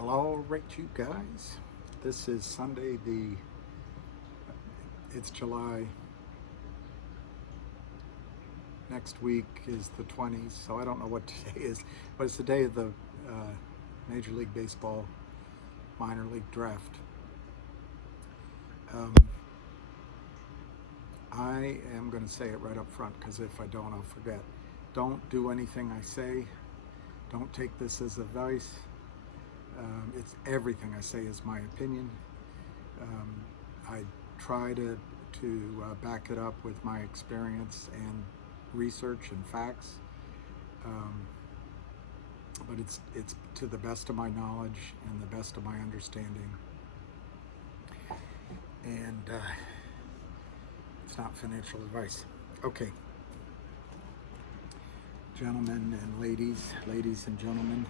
Well, all right, you guys. This is Sunday. It's July. Next week is the 20s, so I don't know what today is, but it's the day of the Major League Baseball minor league draft. I am going to say it right up front because if I don't, I'll forget. Don't do anything I say. Don't take this as advice. It's everything I say is my opinion. I try to back it up with my experience and research and facts, but it's to the best of my knowledge and the best of my understanding, and it's not financial advice. Okay, gentlemen and ladies and gentlemen,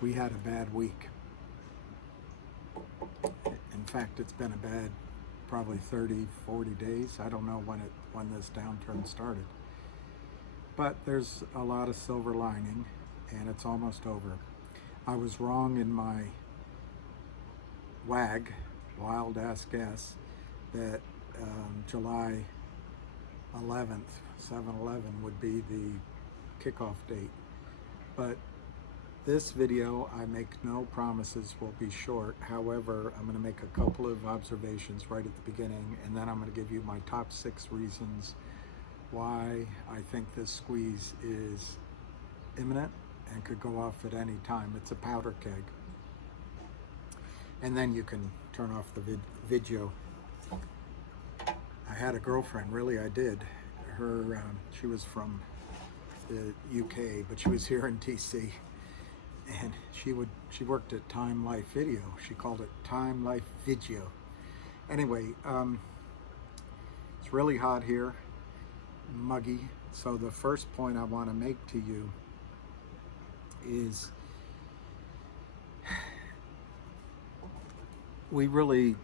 we had a bad week. In fact, it's been a bad probably 30, 40 days. I don't know when this downturn started. But there's a lot of silver lining, and it's almost over. I was wrong in my wild ass guess, that July 11th, 7/11 would be the kickoff date. But this video, I make no promises, will be short. However, I'm going to make a couple of observations right at the beginning, and then I'm going to give you my top 6 reasons why I think this squeeze is imminent and could go off at any time. It's a powder keg. And then you can turn off the video. I had a girlfriend, really I did. She was from the UK, but she was here in TC. And she worked at Time Life Video. She called it Time Life Video. Anyway, it's really hot here, muggy. So the first point I want to make to you is we really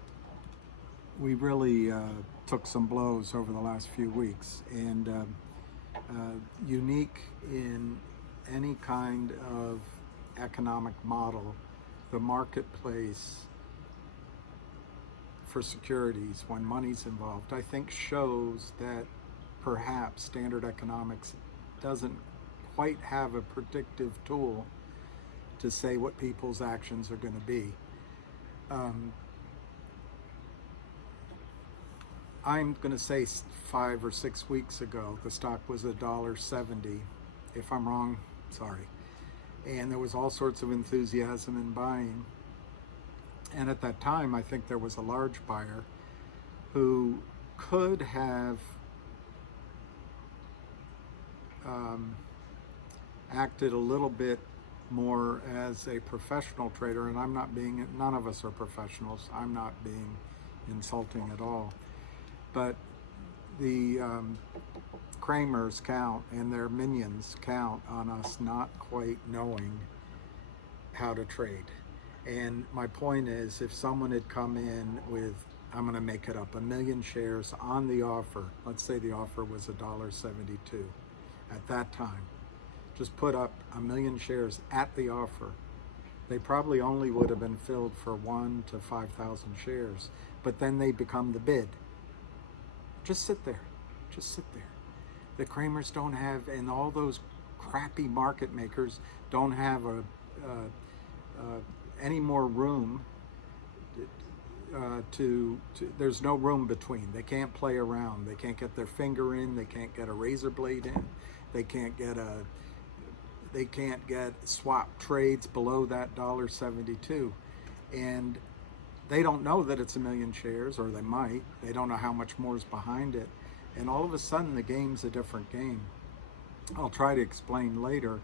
took some blows over the last few weeks, and unique in any kind of economic model, the marketplace for securities when money's involved, I think shows that perhaps standard economics doesn't quite have a predictive tool to say what people's actions are going to be. I'm going to say 5 or 6 weeks ago, the stock was $1.70. If I'm wrong, sorry. And there was all sorts of enthusiasm in buying. And at that time, I think there was a large buyer who could have acted a little bit more as a professional trader. And none of us are professionals. I'm not being insulting at all. But the Kramers count, and their minions count on us not quite knowing how to trade. And my point is, if someone had come in with, I'm going to make it up, 1 million shares on the offer, let's say the offer was $1.72 at that time, just put up 1 million shares at the offer, they probably only would have been filled for 1,000 to 5,000 shares, but then they become the bid. Just sit there. The Kramers don't have, and all those crappy market makers don't have any more room there's no room between. They can't play around. They can't get their finger in. They can't get a razor blade in. They can't get swap trades below that $1.72. And they don't know that it's 1 million shares, or they might. They don't know how much more is behind it. And all of a sudden, the game's a different game. I'll try to explain later.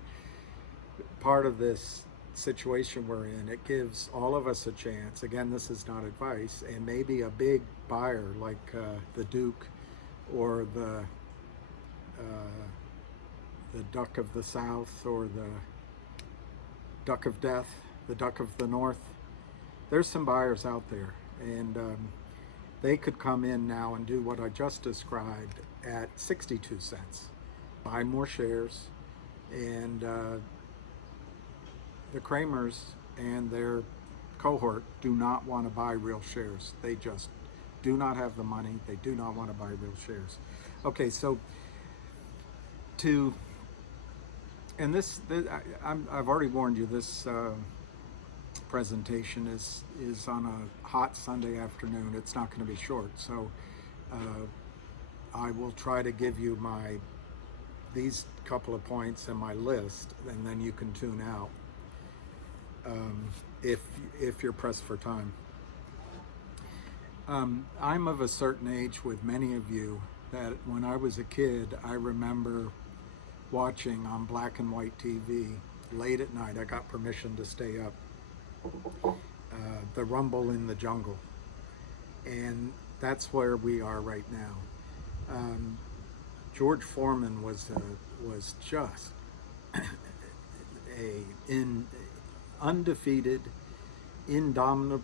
Part of this situation we're in, it gives all of us a chance. Again, this is not advice. And maybe a big buyer like the Duke or the Duck of the South, or the Duck of Death, the Duck of the North. There's some buyers out there, and they could come in now and do what I just described at 62 cents. Buy more shares, and the Kramers and their cohort do not want to buy real shares. They just do not have the money. They do not want to buy real shares. Okay, so I've already warned you, this presentation is on a hot Sunday afternoon. It's not going to be short, so I will try to give you these couple of points and my list, and then you can tune out if you're pressed for time. I'm of a certain age with many of you that when I was a kid, I remember watching on black and white TV late at night. I got permission to stay up. The Rumble in the Jungle, and that's where we are right now. George Foreman was just undefeated, indomitable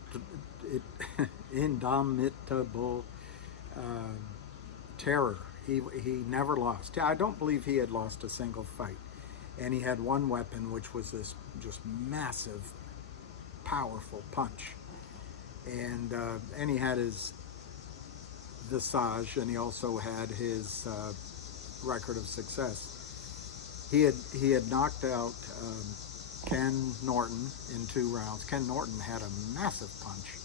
terror. He never lost. I don't believe he had lost a single fight, and he had one weapon, which was this just massive, powerful punch, and he had his visage, and he also had his record of success. He had knocked out Ken Norton in 2 rounds. Ken Norton had a massive punch,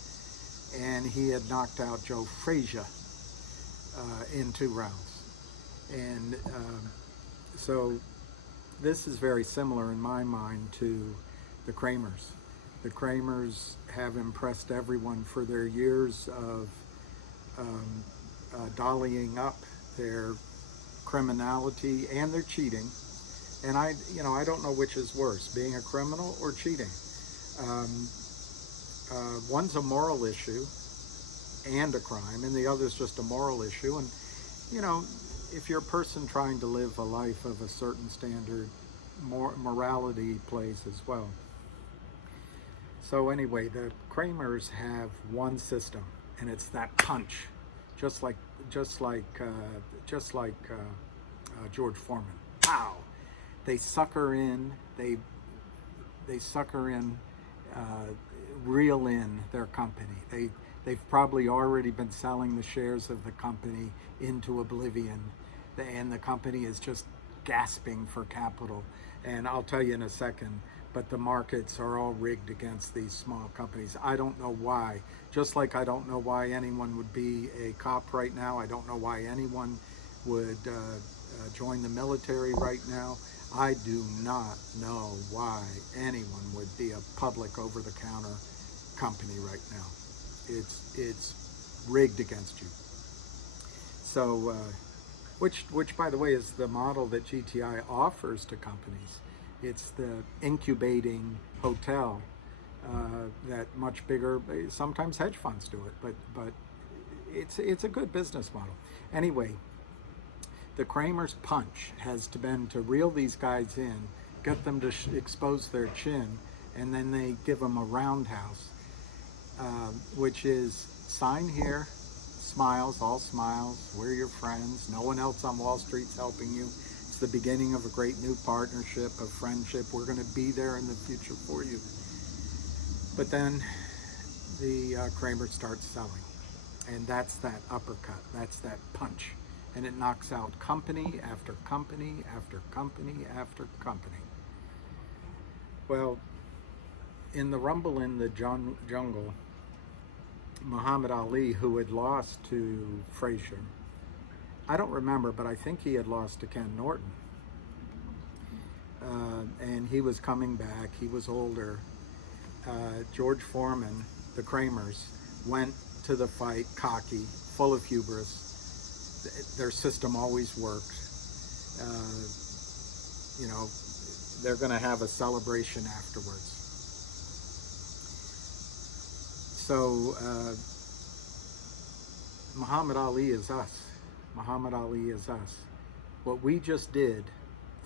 and he had knocked out Joe Frazier in 2 rounds. And so this is very similar in my mind to the Kramers. The Kramers have impressed everyone for their years of dollying up their criminality and their cheating. And I don't know which is worse, being a criminal or cheating. One's a moral issue and a crime, and the other's just a moral issue. And if you're a person trying to live a life of a certain standard, morality plays as well. So anyway, the Kramers have one system, and it's that punch, just like George Foreman. Pow! They sucker in. They sucker in, reel in their company. They've probably already been selling the shares of the company into oblivion, and the company is just gasping for capital. And I'll tell you in a second, but the markets are all rigged against these small companies. I don't know why. Just like I don't know why anyone would be a cop right now. I don't know why anyone would join the military right now. I do not know why anyone would be a public over-the-counter company right now. It's rigged against you. So, which by the way is the model that GTI offers to companies. It's the incubating hotel that much bigger, sometimes hedge funds do it, but it's a good business model. Anyway, the Kramers' punch has been to reel these guys in, get them to expose their chin, and then they give them a roundhouse, which is sign here, smiles, all smiles, we're your friends, no one else on Wall Street's helping you. It's the beginning of a great new partnership, of friendship. We're going to be there in the future for you. But then the Kramers start selling, and that's that uppercut, that's that punch, and it knocks out company after company after company after company. Well, in the Rumble in the Jungle, Muhammad Ali, who had lost to Frazier, I don't remember, but I think he had lost to Ken Norton. And he was coming back, he was older. George Foreman, the Kramers, went to the fight cocky, full of hubris. Their system always worked. They're going to have a celebration afterwards. So Muhammad Ali is us. Muhammad Ali is us. What we just did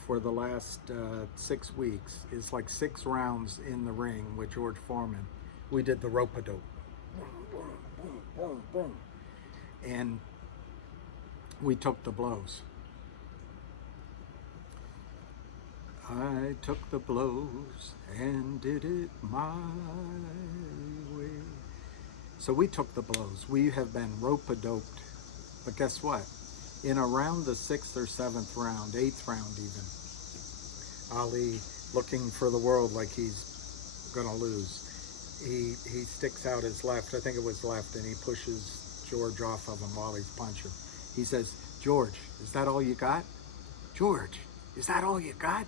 for the last 6 weeks is like 6 rounds in the ring with George Foreman. We did the rope-a-dope. Boom, boom, boom, boom, boom. And we took the blows. I took the blows and did it my So we took the blows. We have been rope-a-doped. But guess what? In around the 6th or 7th round, 8th round even, Ali, looking for the world like he's gonna lose, he sticks out his left, I think it was left, and he pushes George off of him while he's punching. He says, "George, is that all you got? George, is that all you got?"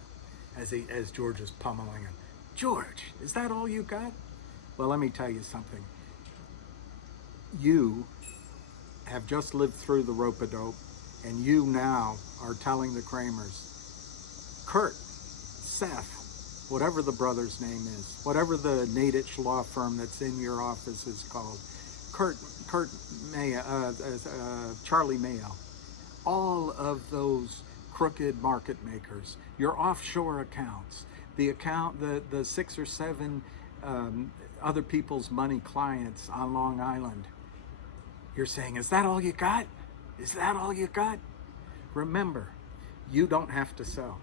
As George is pummeling him. "George, is that all you got?" Well, let me tell you something. You have just lived through the rope-a-dope, and you now are telling the Kramers, Kurt, Seth, whatever the brother's name is, whatever the Nadich law firm that's in your office is called, Kurt Mayo, Charlie Mayo, all of those crooked market makers, your offshore accounts, the 6 or 7 other people's money clients on Long Island. You're saying, is that all you got? Is that all you got? Remember, you don't have to sell.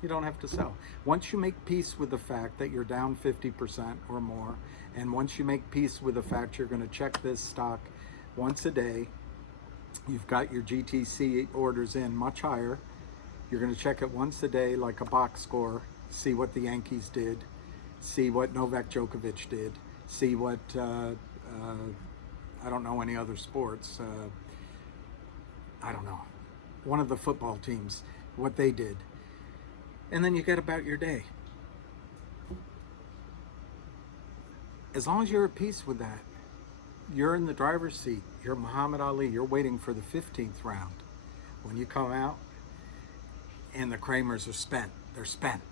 You don't have to sell. Once you make peace with the fact that you're down 50% or more, and once you make peace with the fact you're going to check this stock once a day, you've got your GTC orders in much higher. You're going to check it once a day like a box score, see what the Yankees did, see what Novak Djokovic did, see what, I don't know any other sports, I don't know, one of the football teams, what they did. And then you get about your day. As long as you're at peace with that, you're in the driver's seat. You're Muhammad Ali. You're waiting for the 15th round. When you come out and the Kramers are spent, they're spent,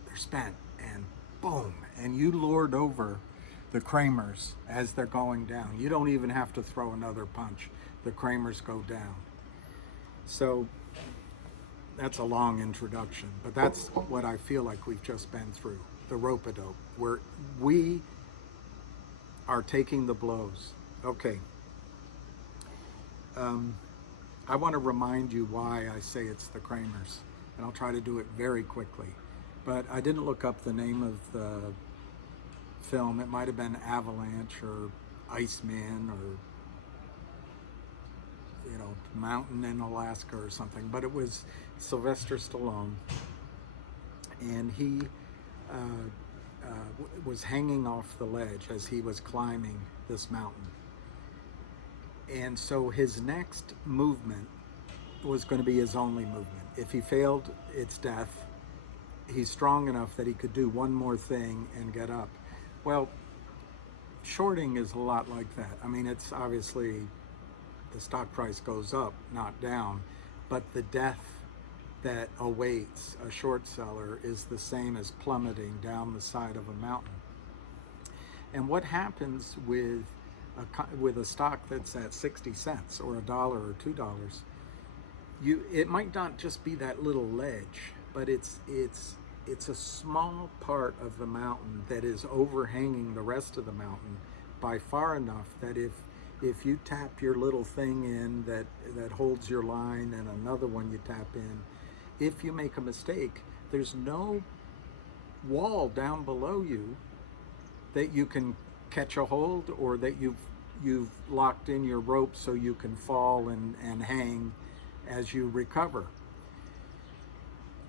and boom, and you lord over the Kramers as they're going down. You don't even have to throw another punch. The Kramers go down. So that's a long introduction, but that's what I feel like we've just been through, the rope-a-dope, where we are taking the blows. Okay. I want to remind you why I say it's the Kramers, and I'll try to do it very quickly. But I didn't look up the name of the film. It might have been Avalanche or Iceman or, you know, Mountain in Alaska or something. But it was Sylvester Stallone, and he was hanging off the ledge as he was climbing this mountain. And so his next movement was going to be his only movement. If he failed, it's death. He's strong enough that he could do one more thing and get up. Well, shorting is a lot like that. I mean, it's obviously the stock price goes up, not down, but the death that awaits a short seller is the same as plummeting down the side of a mountain. And what happens with a stock that's at 60 cents or $1 or $2, it might not just be that little ledge, but it's a small part of the mountain that is overhanging the rest of the mountain by far enough that if you tap your little thing in that holds your line and another one you tap in, if you make a mistake, there's no wall down below you that you can catch a hold, or that you've locked in your rope so you can fall and hang as you recover.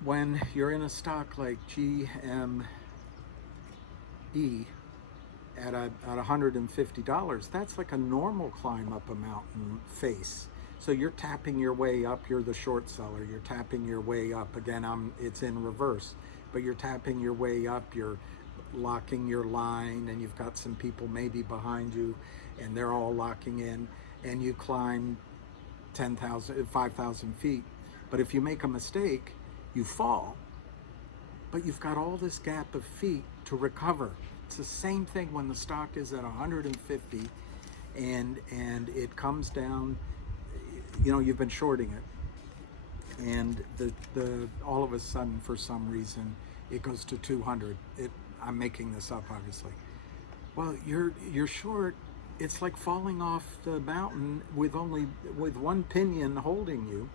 When you're in a stock like GME at $150, that's like a normal climb up a mountain face. So you're tapping your way up, you're the short seller, you're tapping your way up. Again, it's in reverse, but you're tapping your way up, you're locking your line, and you've got some people maybe behind you, and they're all locking in, and you climb 5,000 feet. But if you make a mistake, you fall, but you've got all this gap of feet to recover. It's the same thing when the stock is at 150 and it comes down, you know, you've been shorting it, and the all of a sudden, for some reason, it goes to 200. I'm making this up, obviously. Well, you're short. It's like falling off the mountain with one pinion holding you,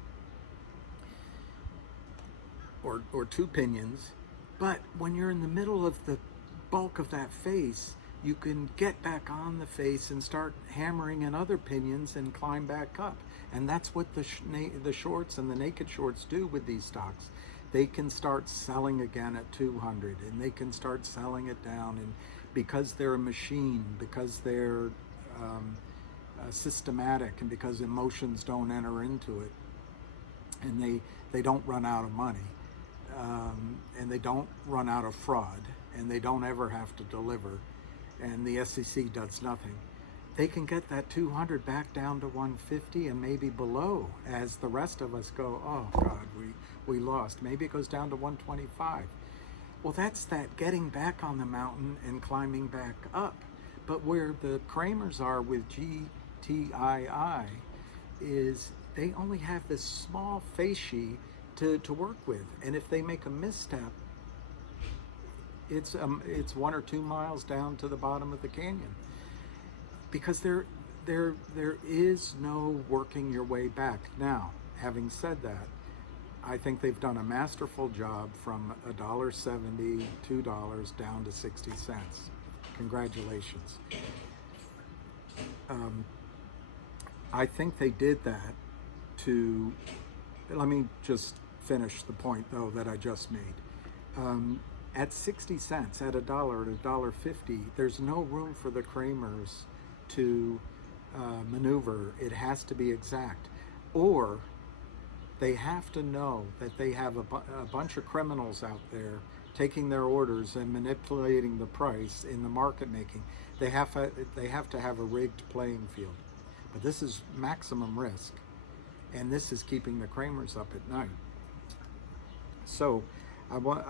or 2 pinions. But when you're in the middle of the bulk of that face, you can get back on the face and start hammering in other pinions and climb back up. And that's what the shorts and the naked shorts do with these stocks. They can start selling again at 200, and they can start selling it down. And because they're a machine, because they're systematic, and because emotions don't enter into it, and they don't run out of money, and they don't run out of fraud, and they don't ever have to deliver, and the SEC does nothing. They can get that 200 back down to 150 and maybe below, as the rest of us go, oh God, we lost. Maybe it goes down to 125. Well, that's that getting back on the mountain and climbing back up. But where the Kramers are with GTII is they only have this small face sheet to work with. And if they make a misstep, it's 1 or 2 miles down to the bottom of the canyon. Because there is no working your way back. Now, having said that, I think they've done a masterful job from $1.70, $2 down to 60 cents. Congratulations. I think they did that to, let me just finish the point though that I just made. At 60 cents, at $1, at $1.50, there's no room for the Kramers to maneuver. It has to be exact, or they have to know that they have a bunch of criminals out there taking their orders and manipulating the price in the market making. They have to have a rigged playing field. But this is maximum risk, and this is keeping the Kramers up at night. So I want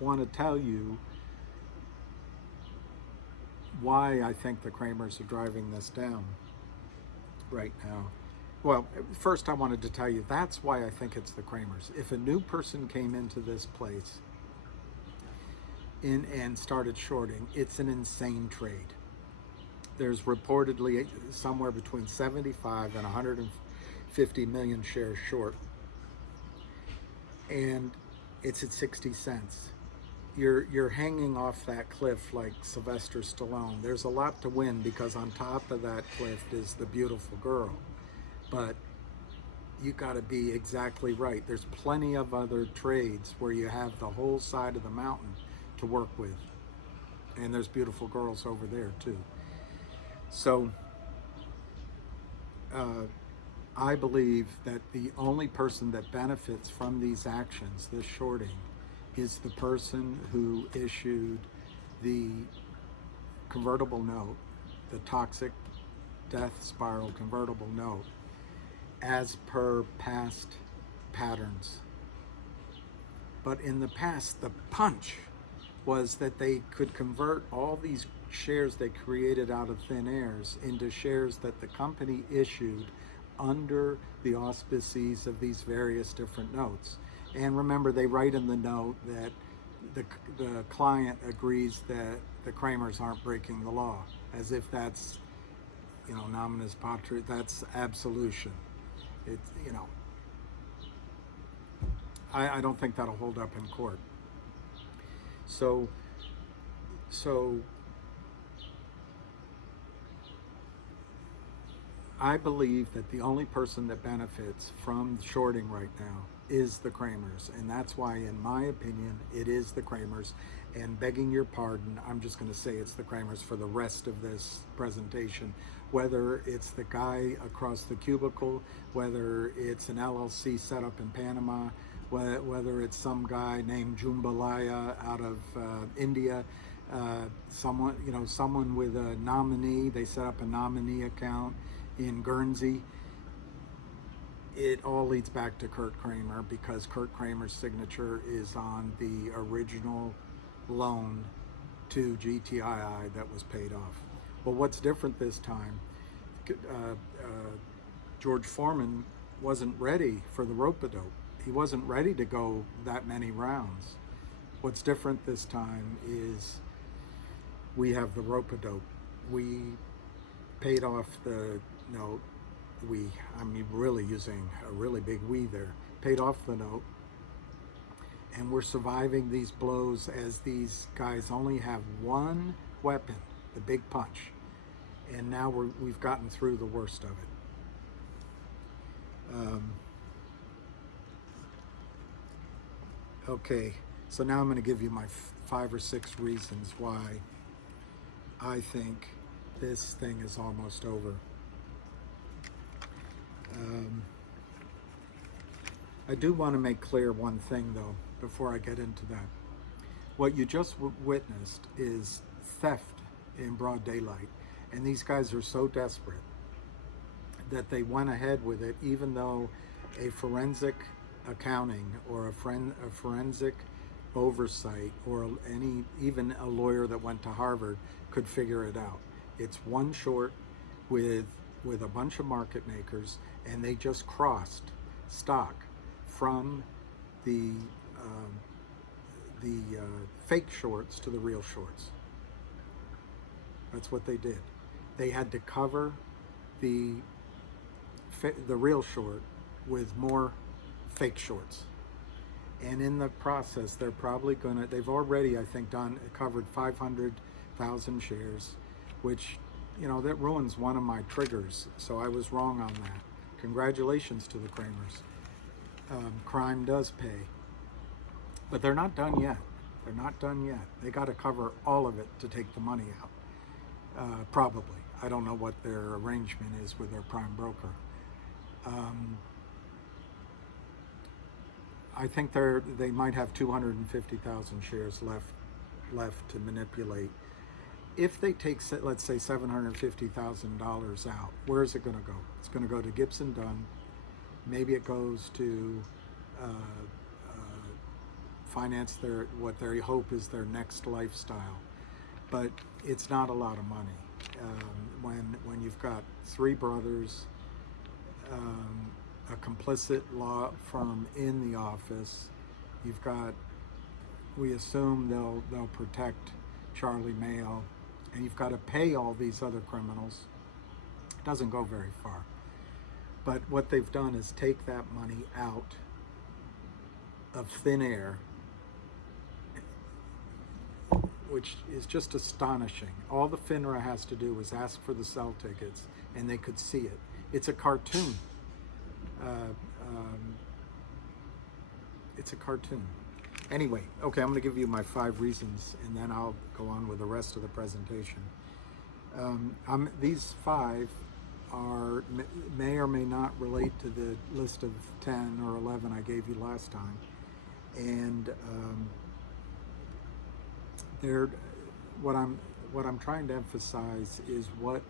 to tell you why I think the Kramers are driving this down right now. Well, first I wanted to tell you that's why I think it's the Kramers. If a new person came into this place and started shorting, it's an insane trade. There's reportedly somewhere between 75 and 150 million shares short, and it's at 60 cents. You're hanging off that cliff like Sylvester Stallone. There's a lot to win because on top of that cliff is the beautiful girl. But you got to be exactly right. There's plenty of other trades where you have the whole side of the mountain to work with. And there's beautiful girls over there too. So I believe that the only person that benefits from these actions, this shorting, is the person who issued the convertible note, the toxic death spiral convertible note, as per past patterns. But in the past, the punch was that they could convert all these shares they created out of thin airs into shares that the company issued under the auspices of these various different notes. And remember, they write in the note that the client agrees that the Kramers aren't breaking the law, as if that's, nominis patria, that's absolution. It's, I don't think that'll hold up in court. So I believe that the only person that benefits from shorting right now is the Kramers, and that's why, in my opinion, it is the Kramers. And begging your pardon, I'm just going to say it's the Kramers for the rest of this presentation. Whether it's the guy across the cubicle, whether it's an LLC set up in Panama, whether it's some guy named Jambalaya out of India, someone with a nominee, they set up a nominee account in Guernsey. It all leads back to Kurt Kramer, because Kurt Kramer's signature is on the original loan to GTII that was paid off. Well, what's different this time, George Foreman wasn't ready for the rope-a-dope. He wasn't ready to go that many rounds. What's different this time is we have the rope-a-dope. We paid off the note. I'm really using a really big we there. Paid off the note. And we're surviving these blows as these guys only have one weapon, the big punch. And now we've gotten through the worst of it. Okay, so now I'm going to give you my 5 or 6 reasons why I think this thing is almost over. I do want to make clear one thing, though, before I get into that. What you just witnessed is theft in broad daylight, and these guys are so desperate that they went ahead with it, even though a forensic accounting or a forensic oversight or even a lawyer that went to Harvard could figure it out. It's one short with a bunch of market makers, and they just crossed stock from the fake shorts to the real shorts. That's what they did. They had to cover the real short with more fake shorts, and in the process they've already, I think, covered 500,000 shares, which, you know, that ruins one of my triggers. So I was wrong on that. Congratulations to the Kramers. Crime does pay, but they're not done yet. They're not done yet. They got to cover all of it to take the money out. Probably. I don't know what their arrangement is with their prime broker. I think they might have 250,000 shares left to manipulate. If they take, let's say, $750,000 out, where is it going to go? It's going to go to Gibson Dunn. Maybe it goes to finance what they hope is their next lifestyle. But it's not a lot of money. When you've got 3 brothers, a complicit law firm in the office, we assume they'll protect Charlie Mayo, and you've got to pay all these other criminals. It doesn't go very far. But what they've done is take that money out of thin air, which is just astonishing. All the FINRA has to do is ask for the sell tickets, and they could see it. It's a cartoon. It's a cartoon. Anyway, okay, I'm going to give you my 5 reasons, and then I'll go on with the rest of the presentation. These 5 may or may not relate to the list of 10 or 11 I gave you last time, and what I'm trying to emphasize is what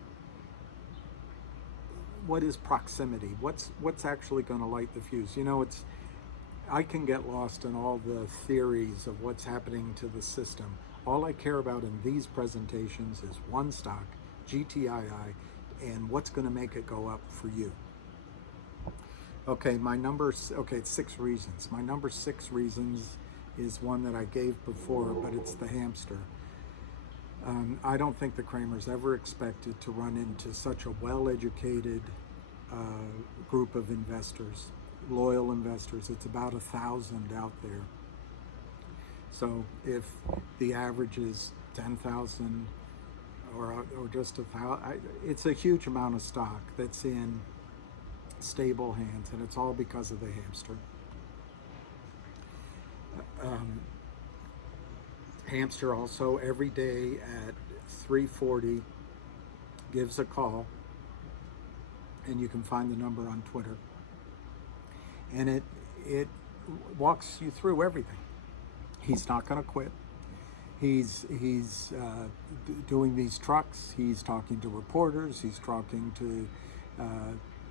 is proximity? What's actually going to light the fuse? You know, I can get lost in all the theories of what's happening to the system. All I care about in these presentations is one stock, GTII, and what's going to make it go up for you. Okay, it's 6 reasons. My number 6 reasons is one that I gave before, but it's the hamster. I don't think the Kramers ever expected to run into such a well-educated group of investors, loyal investors. It's about 1,000 out there. So if the average is 10,000 or just 1,000, it's a huge amount of stock that's in stable hands, and it's all because of the hamster. Hamster also every day at 3:40 gives a call, and you can find the number on Twitter, and it walks you through everything. He's not going to quit. He's doing these trucks. He's talking to reporters. He's talking to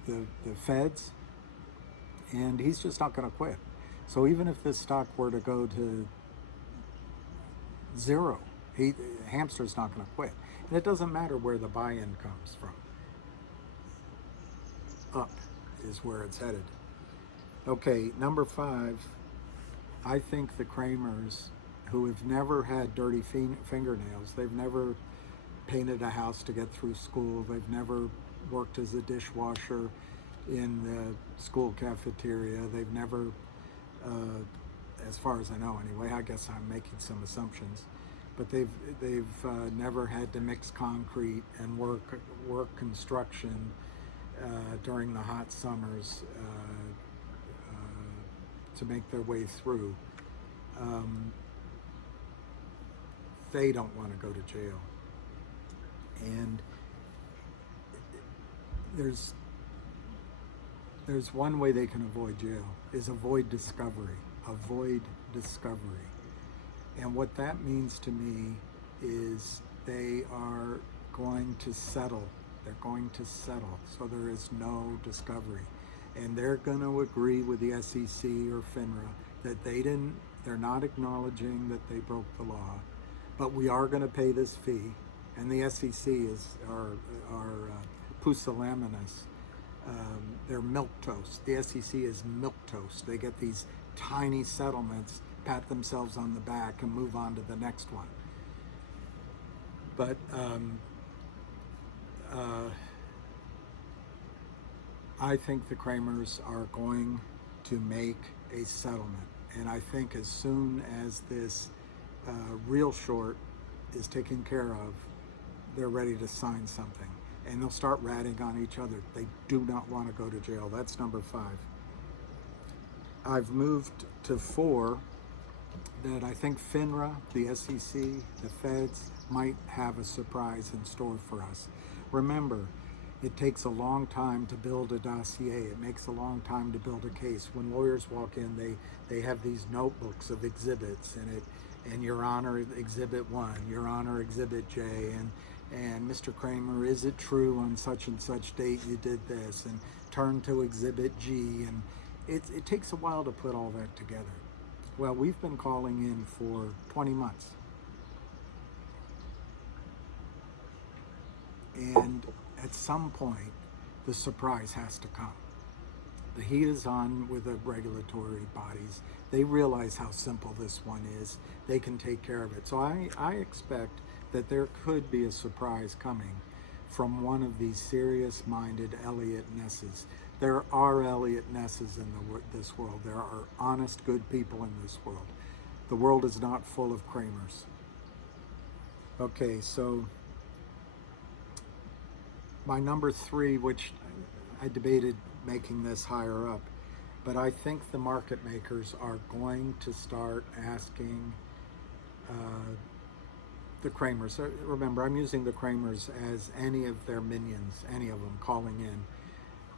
the feds, and he's just not going to quit. So even if this stock were to go to 0, hamster's not going to quit. And it doesn't matter where the buy-in comes from. Up is where it's headed. Okay, number 5, I think the Kramers, who have never had dirty fingernails, they've never painted a house to get through school, they've never worked as a dishwasher in the school cafeteria, they've never as far as I know anyway. I guess I'm making some assumptions, but they've never had to mix concrete and work construction during the hot summers to make their way through. They don't want to go to jail, and there's one way they can avoid jail, is avoid discovery. Avoid discovery. And what that means to me is they are going to settle. They're going to settle, so there is no discovery. And they're going to agree with the SEC or FINRA that they're not acknowledging that they broke the law, but we are going to pay this fee. And the SEC are pusillanimous. They're milquetoast. The SEC is milquetoast. They get these tiny settlements, pat themselves on the back, and move on to the next one. But I think the Kramers are going to make a settlement, and I think as soon as this real short is taken care of, they're ready to sign something, and they'll start ratting on each other. They do not want to go to jail. That's number 5. I've moved to 4, that I think FINRA, the SEC, the feds might have a surprise in store for us. Remember, it takes a long time to build a dossier. It makes a long time to build a case. When lawyers walk in, they have these notebooks of exhibits, and Your Honor, Exhibit 1, Your Honor, Exhibit J, and Mr. Kramer, is it true on such and such date you did this, and turn to Exhibit G, and it takes a while to put all that together. Well, we've been calling in for 20 months. And at some point, the surprise has to come. The heat is on with the regulatory bodies. They realize how simple this one is. They can take care of it. So I expect that there could be a surprise coming from one of these serious-minded Elliot Nesses. There are Elliot Nesses in this world. There are honest, good people in this world. The world is not full of Kramers. Okay, so my number 3, which I debated making this higher up, but I think the market makers are going to start asking the Kramers. Remember, I'm using the Kramers as any of their minions, any of them calling in.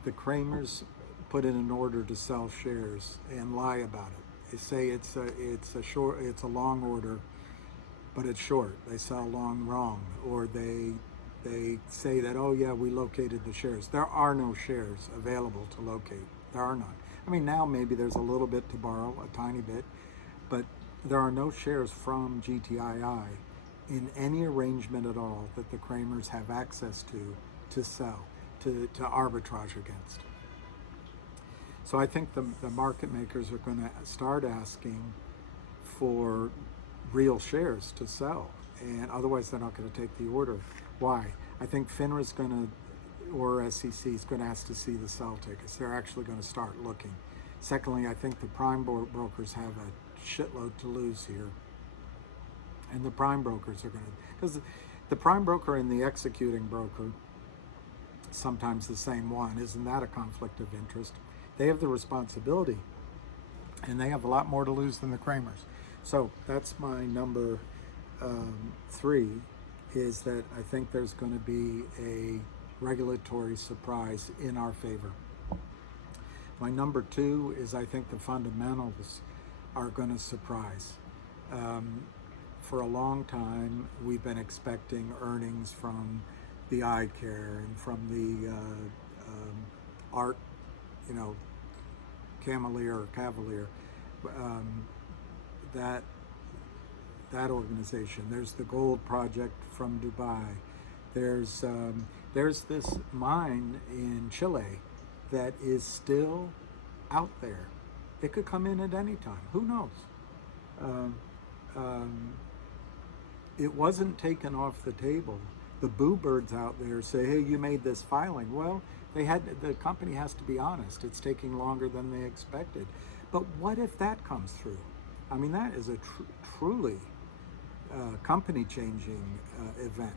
The Kramers put in an order to sell shares and lie about it. They say it's a long order, but it's short. They sell long wrong, or they say that, oh yeah, we located the shares. There are no shares available to locate. There are none. I mean, now maybe there's a little bit to borrow, a tiny bit, but there are no shares from GTII in any arrangement at all that the Kramers have access to sell, to arbitrage against. So I think the market makers are going to start asking for real shares to sell, and otherwise they're not going to take the order. Why? I think FINRA's going to, or SEC is going to ask to see the sell tickets. They're actually going to start looking. Secondly, I think the prime brokers have a shitload to lose here. And the prime brokers are going to, because the prime broker and the executing broker, sometimes the same one, isn't that a conflict of interest? They have the responsibility, and they have a lot more to lose than the Kramers. So that's my number 3, is that I think there's going to be a regulatory surprise in our favor. My number 2 is I think the fundamentals are going to surprise. For a long time, we've been expecting earnings from the eye care and from the art, Cavalier, that organization. There's the Gold Project from Dubai. There's this mine in Chile that is still out there. It could come in at any time. Who knows? It wasn't taken off the table. The boo birds out there say, hey, you made this filing. Well, the company has to be honest. It's taking longer than they expected. But what if that comes through? I mean, that is a truly company-changing event.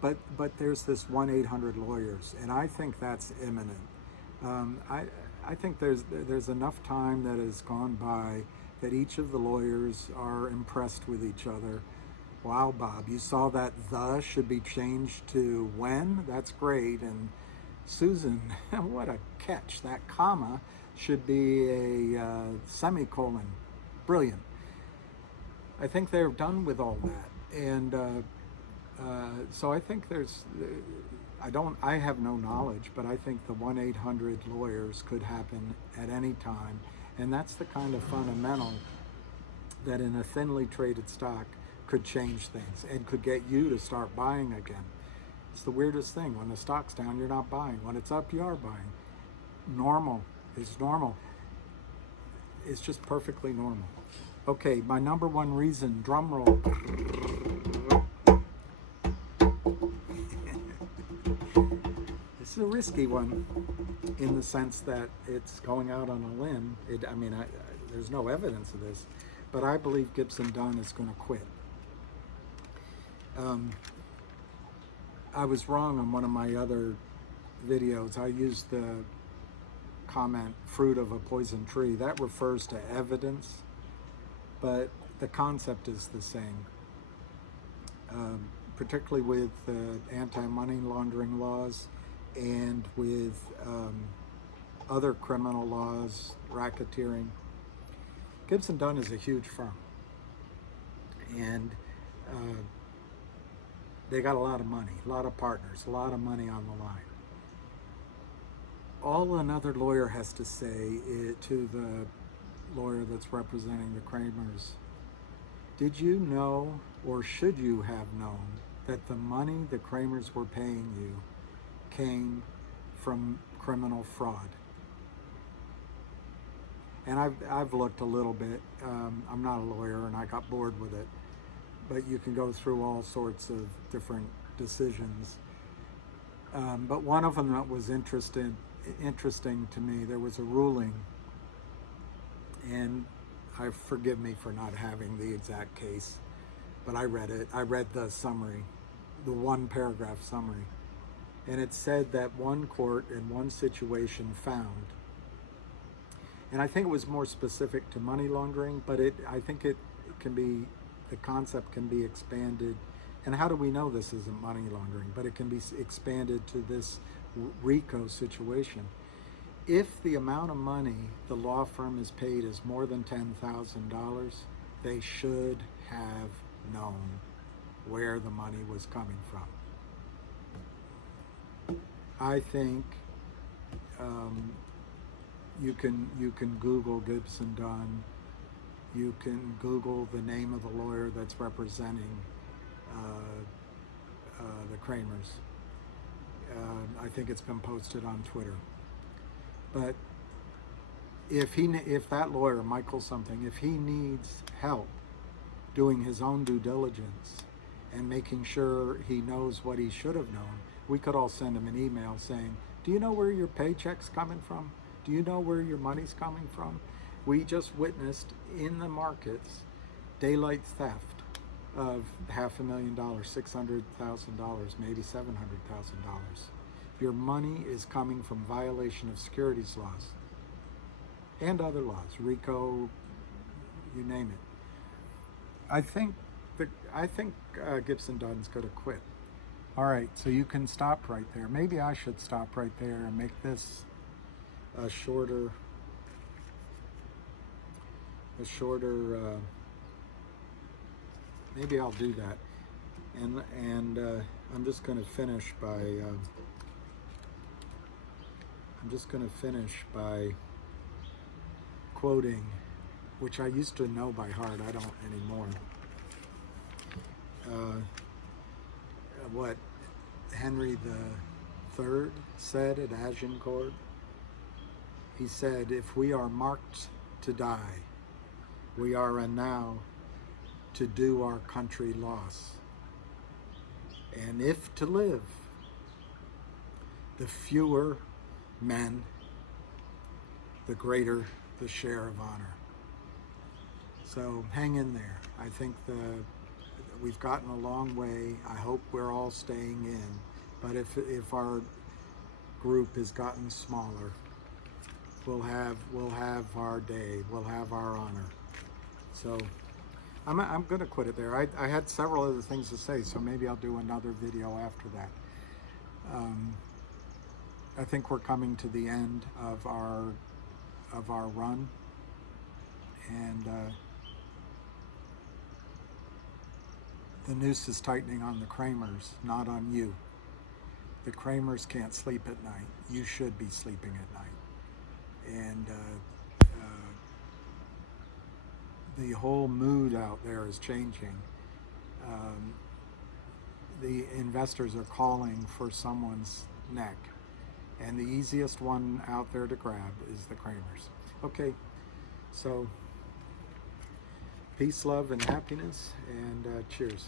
But there's this 1-800-Lawyers, and I think that's imminent. I think there's enough time that has gone by that each of the lawyers are impressed with each other. Wow, Bob, you saw that the should be changed to when? That's great. And Susan, what a catch. That comma should be a semicolon. Brilliant. I think they're done with all that. And so I think I have no knowledge, but I think the 1-800-Lawyers could happen at any time. And that's the kind of fundamental that in a thinly traded stock could change things and could get you to start buying again. It's the weirdest thing. When the stock's down, you're not buying. When it's up, you are buying. Normal is normal. It's just perfectly normal. Okay, my number one reason, drum roll. This is a risky one in the sense that it's going out on a limb. There's no evidence of this, but I believe Gibson Dunn is going to quit. I was wrong on one of my other videos. I used the comment, fruit of a poison tree. That refers to evidence, but the concept is the same. Particularly with anti-money laundering laws and with other criminal laws, racketeering. Gibson Dunn is a huge firm, and they got a lot of money, a lot of partners, a lot of money on the line. All another lawyer has to say to the lawyer that's representing the Kramers, did you know, or should you have known, that the money the Kramers were paying you came from criminal fraud? And I've looked a little bit. I'm not a lawyer, and I got bored with it. But you can go through all sorts of different decisions. But one of them that was interesting to me, there was a ruling, and forgive me for not having the exact case, but I read it. I read the summary, the one paragraph summary. And it said that one court in one situation found, and I think it was more specific to money laundering, but I think it can be, the concept can be expanded. And how do we know this isn't money laundering? But it can be expanded to this RICO situation. If the amount of money the law firm is paid is more than $10,000, they should have known where the money was coming from. I think you can Google Gibson Dunn. You can Google the name of the lawyer that's representing the Kramers. I think it's been posted on Twitter. But if that lawyer, Michael something, if he needs help doing his own due diligence and making sure he knows what he should have known, we could all send him an email saying, do you know where your paycheck's coming from? Do you know where your money's coming from? We just witnessed in the markets daylight theft of $500,000, $600,000, maybe $700,000. Your money is coming from violation of securities laws and other laws, RICO, you name it. I think Gibson Dunn's going to quit. All right, so you can stop right there. Maybe I should stop right there and make this a shorter. Maybe I'll do that, and I'm just going to finish by quoting, which I used to know by heart. I don't anymore. What Henry III said at Agincourt. He said, if we are marked to die, we are now to do our country loss. And if to live, the fewer men, the greater the share of honor. So hang in there. I think we've gotten a long way. I hope we're all staying in. But if our group has gotten smaller, we'll have our day. We'll have our honor. So I'm going to quit it there. I had several other things to say, so maybe I'll do another video after that. I think we're coming to the end of our run, and the noose is tightening on the Kramers, not on you. The Kramers can't sleep at night. You should be sleeping at night. And the whole mood out there is changing. The investors are calling for someone's neck. And the easiest one out there to grab is the Kramers. Okay, so peace, love, and happiness, and cheers.